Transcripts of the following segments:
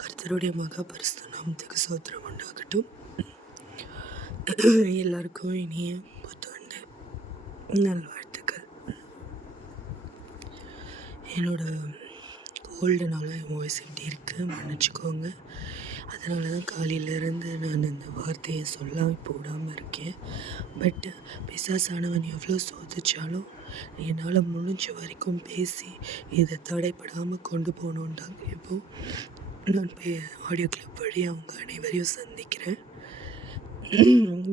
கர்த்தருடைய மகா பரிசுத்த நாமத்துக்கு ஸ்தோத்திரம் உண்டாகட்டும். எல்லாருக்கும் இனிய புத்தாண்டு நல்வாழ்த்துக்கள். என்னோட கோல்டுனால என் வாய்ஸ் எப்படி இருக்குது மன்னிச்சுக்கோங்க. அதனால தான் காலையிலேருந்து நான் இந்த வார்த்தையை சொல்லாமல் போடாமல் இருக்கேன். பட் பிசாசானவன் எவ்வளோ சோதிச்சாலும் என்னால் முடிஞ்ச வரைக்கும் பேசி இதை தடைப்படாமல் கொண்டு போகணுன்றாங்க. இப்போது நான் ஆடியோ கிளிப் வழி அவங்க அனைவரையும் சந்திக்கிறேன்.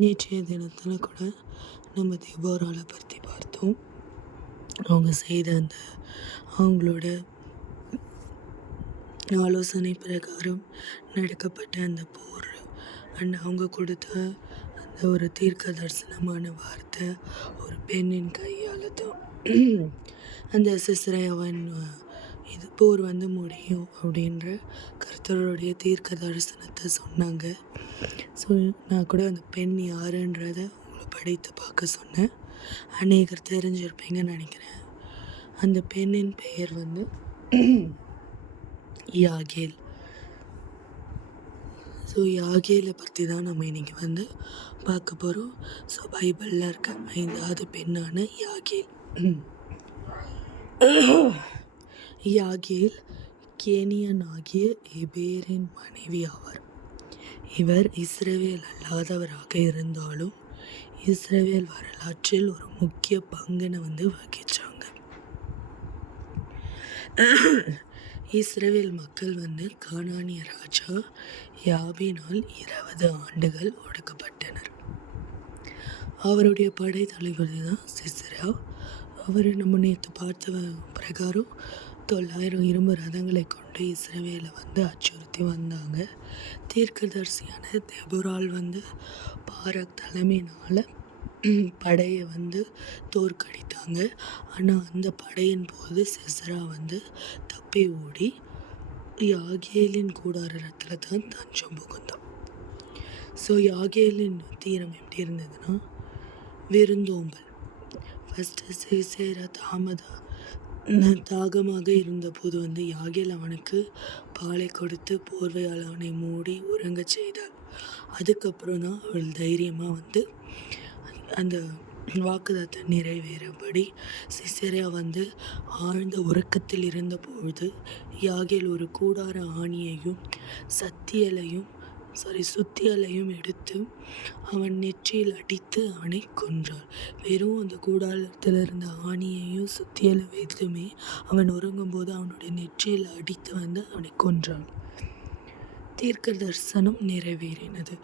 நேற்றைய தினத்தில் கூட நம்ம தேபோராளை பற்றி பார்த்தோம். அவங்க செய்த அந்த அவங்களோட ஆலோசனை பிரகாரம் நடக்கப்பட்ட அந்த போர் அண்ட் அவங்க கொடுத்த அந்த ஒரு தீர்க்க தரிசனமான வார்த்தை ஒரு பெண்ணின் கையால் தான் அந்த சிசரேயாவின் இது போர் முடியும் அப்படின்ற கர்த்தருடைய தீர்க்க தரிசனத்தை சொன்னாங்க. ஸோ நான் கூட அந்த பெண் யாருன்றதை உங்களை படித்து பார்க்க சொன்னேன். அநேகர் தெரிஞ்சிருப்பீங்கன்னு நினைக்கிறேன். அந்த பெண்ணின் பெயர் யாகேல். ஸோ யாகேலை பற்றி தான் நம்ம இன்றைக்கி பார்க்க போகிறோம். ஸோ பைபிளில் இருக்க 5வது பெண்ணான யாகேல். யாகேல் கேனியனாகிய எபேரின் மனைவி ஆவார். இவர் இஸ்ரவேல் அல்லாதவராக இருந்தாலும் இஸ்ரவேல் வரலாற்றில் ஒரு முக்கிய பங்கினை வகிச்சாங்க. இஸ்ரவேல் மக்கள் கானானிய ராஜா யாபினால் 20 ஆண்டுகள் ஒடுக்கப்பட்டனர். அவருடைய படை தளபதி தான் சிசரா. அவர் நம்ம நேற்று பார்த்த பிரகாரம் 900 இரும்பு ரதங்களை கொண்டு இஸ்ரவேலை அச்சுறுத்தி வந்தாங்க. தீர்க்கதரிசியான தெபொராள் பாரக் தலைமையினால் படையை தோற்கடித்தாங்க. ஆனால் அந்த படையின் போது சிசரா தப்பி ஓடி யாகேலின் கூடாரத்தில் தான் தஞ்சம் புகுந்தான். ஸோ யாகேலின் தீரம் எப்படி இருந்ததுன்னா விருந்தோம்பல். ஃபஸ்ட்டு சிசேரா தாகமாக இருந்தபோது யாகேல் அவனுக்கு பாலை கொடுத்து போர்வையால் அவனை மூடி உறங்க செய்தாள். அதுக்கப்புறம் தான் அவள் தைரியமாக அந்த வாக்குதத்தை நிறைவேறபடி சிசேரா ஆழ்ந்த உறக்கத்தில் இருந்தபொழுது யாகேல் ஒரு கூடார ஆணியையும் சுத்தியலையும் எடுத்து அவன் நெற்றியில் அடித்து அவனை கொன்றாள். வெறும் அந்த கூடாரத்தில் இருந்த ஆணியையும் சுத்தியலை வைத்துமே அவன் உறங்கும்போது அவனுடைய நெற்றியில் அடித்து அவனை கொன்றாள். தீர்க்க தரிசனம் நிறைவேறினது.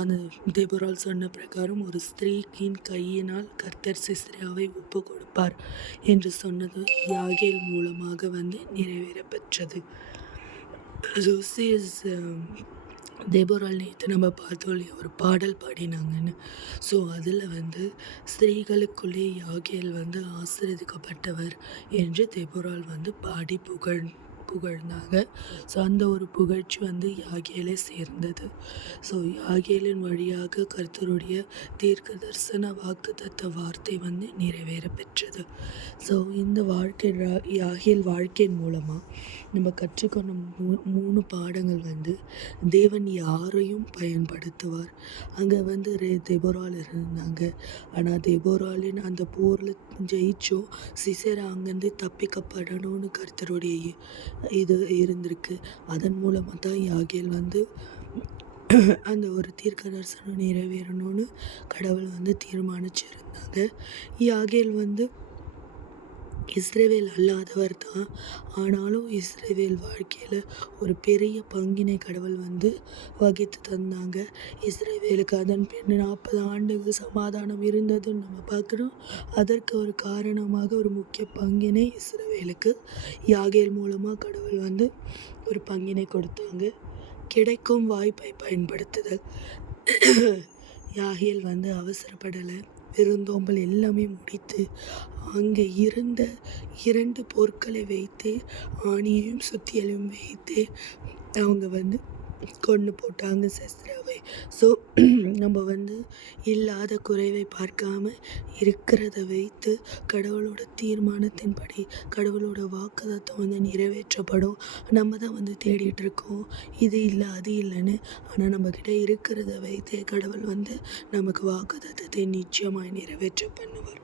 அந்த தெபொராள் சொன்ன பிரகாரம் ஒரு ஸ்திரீக்கின் கையினால் கர்த்தர் சிசேராவை ஒப்பு கொடுப்பார் என்று சொன்னது யாகேல் மூலமாக நிறைவேற பெற்றது. தெபொராள் நேற்று நம்ம பார்த்தோம் இல்லையா, ஒரு பாடல் பாடினாங்கன்னு. ஸோ அதில் ஸ்திரீகளுக்குள்ளே யாகேல் ஆசீர்வதிக்கப்பட்டவர் என்று தெபொராள் பாடி புகழ்ந்தாங்க. ஸோ அந்த ஒரு புகழ்ச்சி யாகேலை சேர்ந்தது. ஸோ யாகேலின் வழியாக கர்த்தருடைய தீர்க்க தரிசன வாக்குத்தத்த வார்த்தை நிறைவேற பெற்றது. ஸோ இந்த யாகேல் வாழ்க்கையின் மூலமாக நம்ம கற்றுக்கொண்ட 3 பாடங்கள் தேவன் யாரையும் பயன்படுத்துவார். அங்கே தெபொராள் இருந்தாங்க. ஆனால் தெபொராளின் அந்த போரில் ஜெயிச்சோம் சிசேரா அங்கேருந்து தப்பிக்கப்படணும்னு கர்த்தருடைய இது இருந்திருக்கு. அதன் மூலமாக தான் யாகேல் அந்த ஒரு தீர்க்க தரிசனம் நிறைவேறணும்னு கடவுள் தீர்மானிச்சிருந்தாங்க. யாகேல் இஸ்ரவேல் அல்லாதவர் தான். ஆனாலும் இஸ்ரவேல் வாழ்க்கையில் ஒரு பெரிய பங்கினை கடவுள் வகித்து தந்தாங்க. இஸ்ரவேலுக்கு அதன் பின் 40 ஆண்டுகள் சமாதானம் இருந்ததுன்னு நம்ம பார்க்குறோம். அதற்கு ஒரு காரணமாக ஒரு முக்கிய பங்கினை இஸ்ரவேலுக்கு யாகேல் மூலமாக கடவுள் ஒரு பங்கினை கொடுத்தாங்க. கிடைக்கும் வாய்ப்பை பயன்படுத்துதல். யாகேல் அவசரப்படலை. விருந்தோம்பல் எல்லாமே முடித்து அங்கே இருந்த 2 பொருட்களை வைத்து ஆணியையும் சுத்தியலையும் வைத்து அவங்க கொண்டு போட்டாங்க சிஸ்ராவை. ஸோ நம்ம இல்லாத குறைவை பார்க்காம இருக்கிறத வைத்து கடவுளோட தீர்மானத்தின்படி கடவுளோட வாக்குத்தத்தம் நிறைவேற்றப்படும். நம்ம தான் தேடிட்டு இருக்கோம், இது இல்லை அது இல்லைன்னு. ஆனால் நம்மக்கிட்ட இருக்கிறத வைத்தே கடவுள் நமக்கு வாக்குத்தத்தத்தை நிச்சயமாய் நிறைவேற்ற பண்ணுவார்.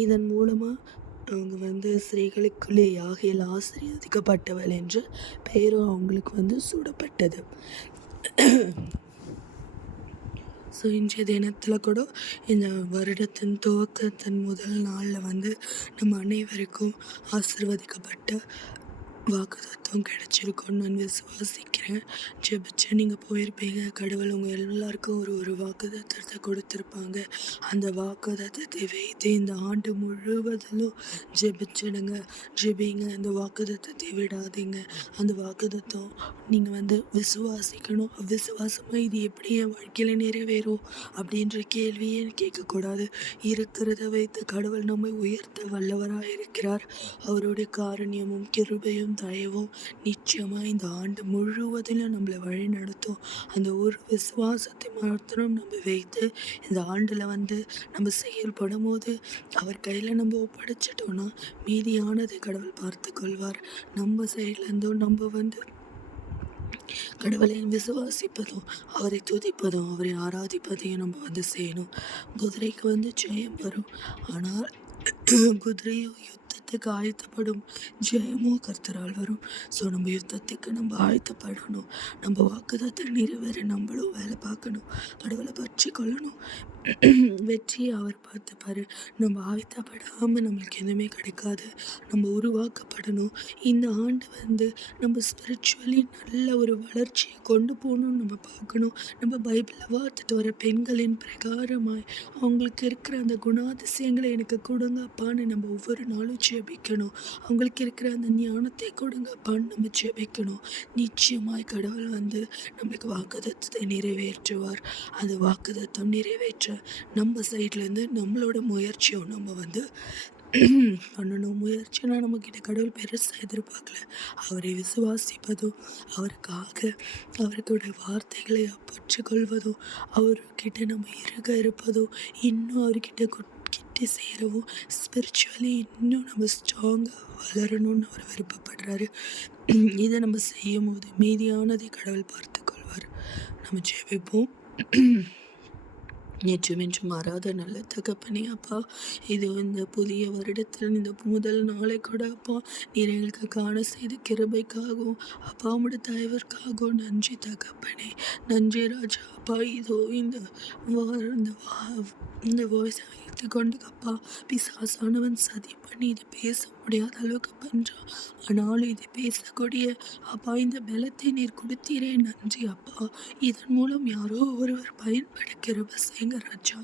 இதன் மூலமாக அவங்க ஸ்திரீகளுக்குள்ளே யாகேல் ஆசீர்வதிக்கப்பட்டவள் என்று பெயரும் அவங்களுக்கு சூடப்பட்டது. ஸோ இன்றைய தினத்தில் கூட இந்த வருடத்தின் துவக்கத்தின் முதல் நாளில் நம்ம அனைவருக்கும் ஆசீர்வதிக்கப்பட்ட வாக்குத்தத்தம் கிடைச்சிருக்கும்னு நான் விசுவாசிக்கிறேன். ஜெபிச்சு நீங்கள் போயிருப்பீங்க. கடவுள் உங்கள் எல்லாருக்கும் ஒரு வாக்குத்தத்தத்தை கொடுத்துருப்பாங்க. அந்த வாக்குத்தத்தத்தை வைத்து இந்த ஆண்டு முழுவதிலும் ஜெபிங்க. அந்த வாக்குத்தத்தத்தை விடாதீங்க. அந்த வாக்குத்தத்தம் நீங்கள் விசுவாசிக்கணும். அவ்விசுவாசமாக இது எப்படி என் வாழ்க்கையில் நிறைவேறும் அப்படின்ற கேள்வியே கேட்கக்கூடாது. இருக்கிறத வைத்து கடவுள் நம்மை உயர்த்த வல்லவராக இருக்கிறார். அவருடைய காரணியமும் கிருபையும் தயவும் நிச்சயமாக இந்த ஆண்டு முழுவதிலும் நம்மளை வழி நடத்தும். அந்த ஒரு விசுவாசத்தை மாத்திரம் நம்ம வைத்து இந்த ஆண்டில் நம்ம செயல்படும் போது அவர் கையில் நம்ம ஒப்படைச்சிட்டோம்னா மீதியானதை கடவுள் பார்த்து கொள்வார். நம்ம சைட்லேருந்தும் நம்ம கடவுளை விசுவாசிப்பதும் அவரை துதிப்பதும் அவரை ஆராதிப்பதையும் நம்ம செய்யணும். குதிரைக்கு ஜெயம் வரும், ஆனால் குதிரையோ யுத்தத்துக்கு ஆயத்தப்படும், ஜெயமோ கர்த்தரால் வரும். ஸோ நம்ம யுத்தத்துக்கு நம்ம ஆயத்தப்படணும். நம்ம வாக்குத்தத்தை நிறைவேற நம்மளும் வேலை பார்க்கணும். கடவுளை பற்றி கொள்ளணும். வெற்றியை அவர் பார்த்துப்பாரு. நம்ம ஆயத்தப்படாமல் நம்மளுக்கு எதுவுமே கிடைக்காது. நம்ம உருவாக்கப்படணும். இந்த ஆண்டு நம்ம ஸ்பிரிச்சுவலி நல்ல ஒரு வளர்ச்சியை கொண்டு போகணும்னு நம்ம பார்க்கணும். நம்ம பைபிளில் பார்த்துட்டு வர பெண்களின் பிரகாரமாய் அவங்களுக்கு இருக்கிற அந்த குணாதிசயங்களை எனக்கு கொடுங்க அப்பான்னு நம்ம ஒவ்வொரு நாளும் ஜெபிக்கணும். அவங்களுக்கு இருக்கிற அந்த ஞானத்தை கொடுங்க அப்பான்னு நம்ம ஜெபிக்கணும். நிச்சயமாய் கடவுள் நம்மளுக்கு வாக்குத்தத்தத்தை நிறைவேற்றுவார். அந்த வாக்குத்தத்தம் நிறைவேற்ற நம்ம சைட்லேருந்து நம்மளோட முயற்சியும் நம்ம பண்ணணும். முயற்சினா நம்மக்கிட்ட கடவுள் பெருசாக எதிர்பார்க்கல. அவரை விசுவாசிப்பதும் அவருக்காக அவருடைய வார்த்தைகளை பற்றிக்கொள்வதும் அவர்கிட்ட நம்ம இருப்பதும் இன்னும் அவர்கிட்ட சேரவும் ஸ்பிரிச்சுவலி இன்னும் நம்ம ஸ்ட்ராங்காக வளரணும்னு அவர் விருப்பப்படுறாரு. இதை நம்ம செய்யும் போது மீதியானதை கடவுள் பார்த்து கொள்வார். நம்ம ஜெபிப்போம். நிச்சயமென்றும் மாறாத நல்ல தகப்பனே அப்பா, இது இந்த புதிய வருடத்தில் இந்த முதல் நாளை கூட அப்பா நீர் எங்களுக்கு காண செய்த கிருபைக்காகவும் அப்பா உம்முடைய தயவிற்காகவும் நன்றி தகப்பனே. நன்றி ராஜா. அப்பா இதோ இந்த வாய்ஸை வைத்து கொண்டு அப்பா பிசாசானவன் சதி பண்ணி இது பேச முடியாத அளவுக்கு பண்ணுறான். ஆனாலும் இதை பேசக்கூடிய அப்பா இந்த பலத்தை நீர் கொடுத்தீரே நன்றி அப்பா. இதன் மூலம் யாரோ ஒருவர் பயன்படுகிற செய்ங்க ராஜா.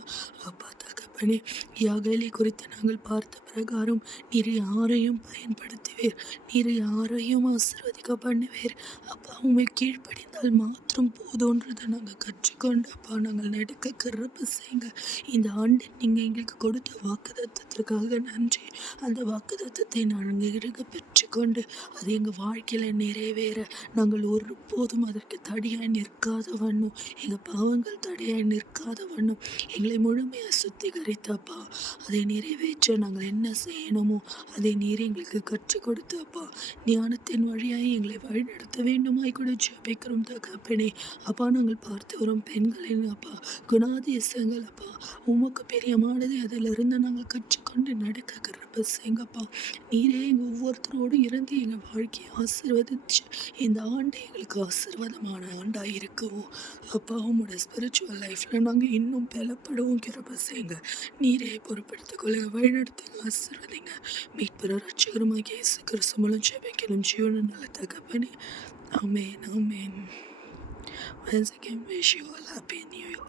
அப்பா தகப்பனே, யாகேலை குறித்து நாங்கள் பார்த்த பிரகாரம் நீர் யாரையும் பயன்படுத்துவீர், நீர் யாரையும் ஆசீர்வதிக்க பண்ணுவீர் அப்பா. உண்மை கீழ்ப்படிந்தால் மாத்திரம் போதுன்றதை நாங்கள் கற்றுக்கொண்டு அப்பா நாங்கள் நடக்க கிருபை செய்யுங்க. இந்த ஆண்டு நீங்கள் எங்களுக்கு கொடுத்த வாக்குத்தத்தத்திற்காக நன்றி. அந்த வாக்குத்தத்தத்தை நாங்கள் இருக்க பெற்றுக்கொண்டு அது எங்கள் வாழ்க்கையில் நிறைவேற நாங்கள் ஒருபோதும் அதற்கு தடையாய் நிற்காத வண்ணம், எங்கள் பாவங்கள் தடையாய் நிற்காத வண்ணம் எங்களை முழுமையாக சுத்திகரித்தப்பா அதை நிறைவேற்ற நாங்கள் என்ன செய்யணுமோ அதை நீர் எங்களுக்கு கற்றுக் கொடுத்தப்பா. ஞானத்தின் வழியாய் எங்களை வழிநடத்த வேண்டுமாய் கூட ஜெபிக்கிறோம் தகப்பனே. அப்பா நாங்கள் பார்த்து வரும் பெண்களின் அப்பா குணாதிசயங்கள் அப்பா உமக்கு பிரியமானது அதிலிருந்து நாங்கள் கற்றுக்கொண்டு நடக்க கிருபை செய்யுங்கப்பா. நீரே எங்கள் ஒவ்வொருத்தரோடு இருந்து எங்கள் வாழ்க்கையை ஆசீர்வதிச்சு இந்த ஆண்டு எங்களுக்கு ஆசீர்வாதமான ஆண்டாக இருக்கவும் அப்பா உங்களோட ஸ்பிரிச்சுவல் லைஃப்பில் நாங்கள் இன்னும் பலப்படவும் கிருபை செய்யுங்க. நீரே பொறுப்படுத்திக்கொள்ளுங்க, வழிநடத்துங்க, ஆசீர்வதிங்க. மீட்புற ரட்சகருமாக இயேசு கிறிஸ்து மூலம் ஜெபிக்கிறோம் ஜீவன நல்ல தகப்பனே. ஆமென் ஆமென். Once again wish you all happy new year.